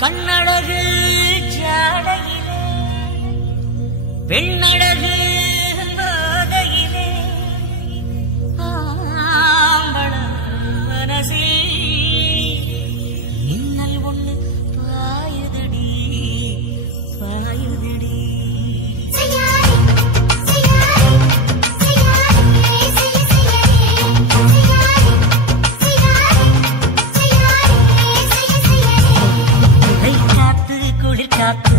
கண்ணழகு ஜாடையிலே பெண்ணழகு போதையிலே ஆம்பள மனசில் இன்னல் ஒண்ணு பாயுதடி பாயுதடி காத்து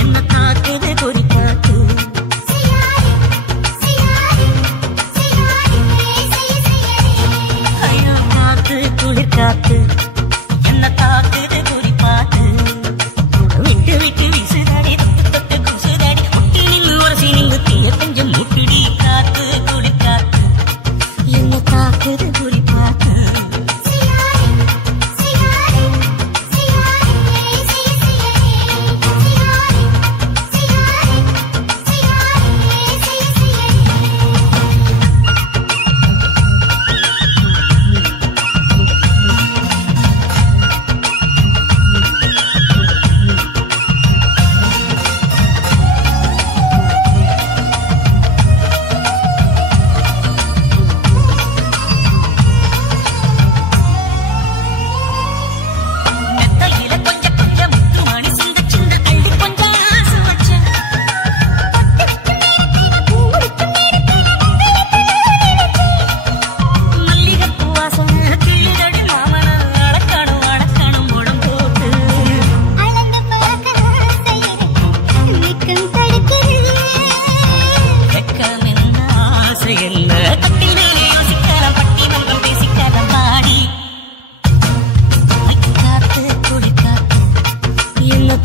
என்ன காக்குது கொடி காத்து ஐயோ காத்து குளிர் காத்து என்ன காக்குது கொடி காத்து விட்டு விட்டு வீசுதாடி தொட்டு தொட்டு குசுதாடி முட்டி நின்று உரசி நின்று தீய கொஞ்சம் முட்டுடி காத்து குளிர் காத்து என்ன காக்குது கொடி காத்து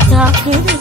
காக்குது